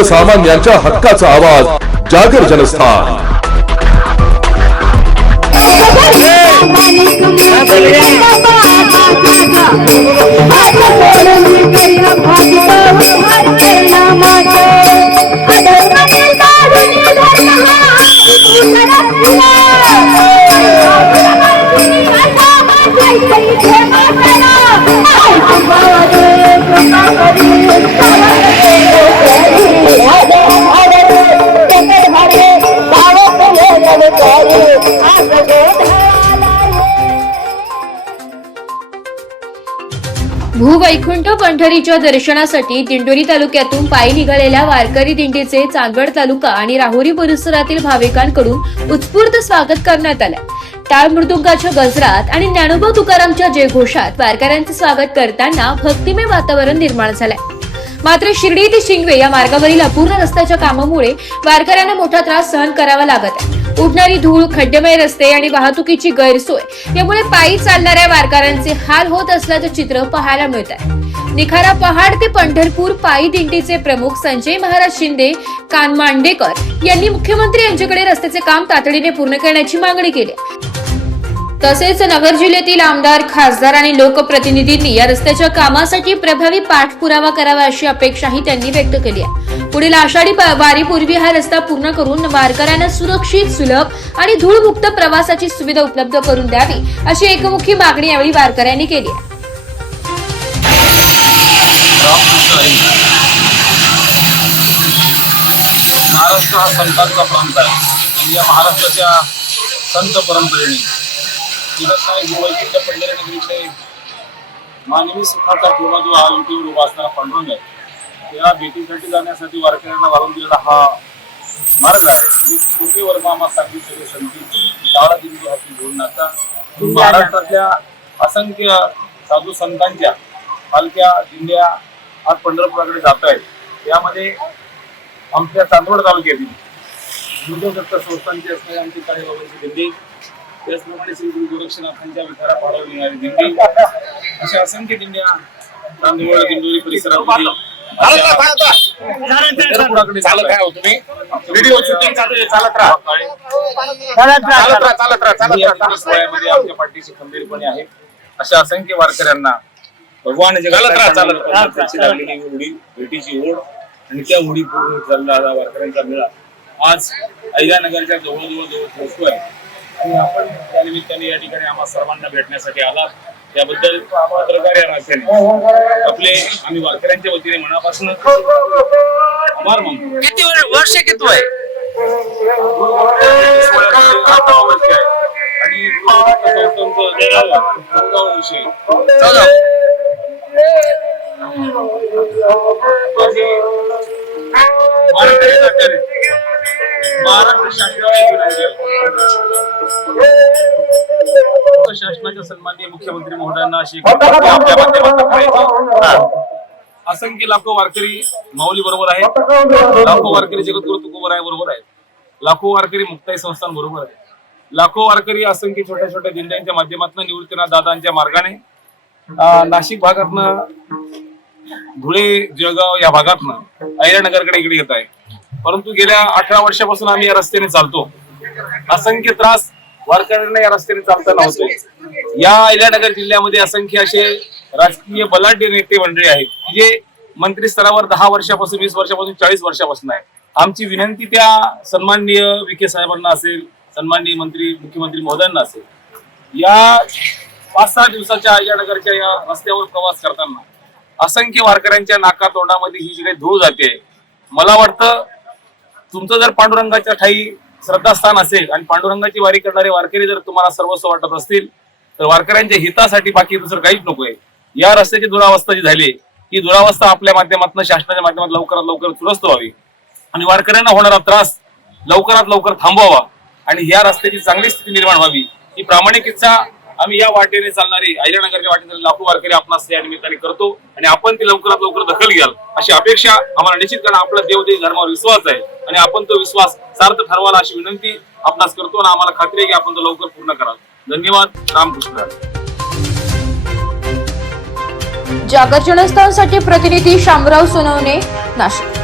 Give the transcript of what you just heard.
सर्वसामान्यांच्या हक्काचा आवाज जागर जनस्थान। भूवैकुंठ पंढरीच्या दर्शनासाठी दिंडोरी तालुक्यातून पायी निघालेल्या वारकरी दिंडीचे चांदवड तालुका आणि राहुरी परिसरातील भाविकांकडून उत्स्फूर्त स्वागत करण्यात आले। टाळ मृदुंगाच्या गजरात आणि ज्ञानोबा तुकारामच्या जयघोषात वारकऱ्यांचे स्वागत करताना भक्तिमय वातावरण निर्माण झाले। मात्र शिर्डी ते शिंगवे या मार्गावरील अपूर्ण रस्त्याच्या कामामुळे वारकऱ्यांना मोठा त्रास सहन करावा लागत आहे। उडणारी धूळ, खड्डेमय रस्ते आणि वाहतुकीची गैरसोय यामुळे पायी चालणाऱ्या वारकऱ्यांचे हाल होत असल्याचे चित्र पाहायला मिळत आहे। निखारा पहाड ते पंढरपूर पायी दिंडीचे प्रमुख संजय महाराज शिंदे कानमांडेकर यांनी मुख्यमंत्री यांच्याकडे रस्त्याचे काम तातडीने पूर्ण करण्याची मागणी केली। तसेच नगर जिल्ह्यातील आमदार, खासदार आणि लोकप्रतिनिधींनी या रस्त्याच्या कामासाठी प्रभावी पाठपुरावा करावा अशी अपेक्षाही त्यांनी व्यक्त केली आहे। पुढील आषाढी वारीपूर्वी हा रस्ता पूर्ण करून वारकऱ्यांना सुरक्षित, सुलभ आणि धूळमुक्त प्रवासाची सुविधा उपलब्ध करून द्यावी अशी एकमुखी मागणी यावेळी वारकऱ्यांनी केली आहे। महाराष्ट्र हा संतांचा प्रांत आहे आणि या महाराष्ट्राच्या संत परंपरेने भूवैकुंठ पंढरीकडे मानवी सुखाचा ठेवा जो हा विटीवर उभा असणारा पांडुरंग आहे, या भेटीसाठी जाण्यासाठी वारकऱ्यांना वाढवून दिलेला हा मार्ग आहे। कृपे वर्मा सांगितलेले संती टाळा दिंडी हाती घेऊन नाचा महाराष्ट्रातल्या असंख्य साधू संतांच्या पालख्या दिंड्या आज पंढरपुराकडे जात आहेत। यामध्ये आमच्या चांदवड तालुक्यातील उद्योगदत्त संस्थांची असणारी आमची काही बाबांची दिंडी, त्याचप्रमाणे श्री गुरु गोरक्षनाथांच्या विचारा पाडवून येणारी दिंडी, अशा असंख्य दिंड्या चांदवड दिंडोरी परिसरात आमच्या पाठीशी खंबीरपणे आहे। अशा असंख्य वारकऱ्यांना भगवान लागलेली उडी, भेटीची ओढ आणि त्या उडी पूर्ण चालणारा वारकऱ्यांचा मेळा आज अहिल्यानगरच्या जवळ पोहोचतोय आणि आपण त्या निमित्ताने या ठिकाणी आम्हा सर्वांना भेटण्यासाठी आलात, त्याबद्दल पत्रकार या नात्याने आपले आम्ही वारकऱ्यांच्या वतीने मनापासून आभार मानतो। किती वर्ष किती आहे आणि महाराष्ट्र शासनाच्या सन्माननीय मुख्यमंत्री महोदयांना अशी असंख्य लाखो वारकरी माऊली बरोबर आहेत, लाखो वारकरी जगद्गुरु तुकोबराय बरोबर आहेत, लाखो वारकरी मुक्ताई संस्थान बरोबर आहे, लाखो वारकरी असंख्य छोट्या छोट्या दिंड्यांच्या माध्यमातून निवृत्तीनाथ दादांच्या मार्गाने नाशिक भागातनं धुळे, जळगाव या भागातनं अहिल्यानगरकडे इकडे येत आहे। परंतु गेल्या 18 वर्षापासून आम्ही या रस्त्याने चालतो। असंख्य त्रास वारकऱ्यांना या रस्त्याने चालताना होतोय। या अहिल्यानगर जिल्ह्यामध्ये असंख्य असे राजकीय बलाढ्य नेते मंडळी आहेत की जे मंत्री स्तरावर 10 वर्षापासून, 20 वर्षापासून, 40 वर्षापासून आहे। आमची विनंती त्या सन्माननीय विखे साहेबांना असेल, सन्माननीय मंत्री मुख्यमंत्री महोदयांना असेल, या 5-6 दिवसाच्या अहिल्यानगरच्या या रस्त्यावर प्रवास करताना असंख्य वारकऱ्यांच्या नाका तोंडामध्ये ही जी काही धूळ जाते, मला वाटतं तुमचं जर पांडुरंगाच्या ठाई श्रद्धास्थान असेल आणि पांडुरंगाची वारी करणारे वारकरी जर तुम्हाला सर्वस्व वाटत असतील तर वारकऱ्यांच्या हितासाठी बाकी दुसरं काहीच नकोय। या रस्त्याची दुरावस्था जी झाली, ही दुरावस्था आपल्या माध्यमातून, शासनाच्या माध्यमातून लवकरात लवकर दुरुस्त व्हावी आणि वारकऱ्यांना होणारा त्रास लवकरात लवकर थांबवावा आणि या रस्त्याची चांगली स्थिती निर्माण व्हावी ही प्रामाणिक इच्छा आम्ही या वाटेने चालणारी अहिल्यानगरच्या वाटेने लाखो वारकरी आपणास या निमित्ताने करतो आणि आपण ती लवकरात लवकर दखल घ्याल अशी अपेक्षा आम्हाला निश्चित, कारण आपला देवदेवी धर्मावर विश्वास आहे आणि आपण तो विश्वास सार्थ ठरवाला अशी विनंती आपणास करतो आणि आम्हाला खात्री आहे की आपण तो लवकर पूर्ण कराल। धन्यवाद। रामकृष्ण। जागर जनस्थानसाठी प्रतिनिधी शामराव सोनवणे, नाशिक।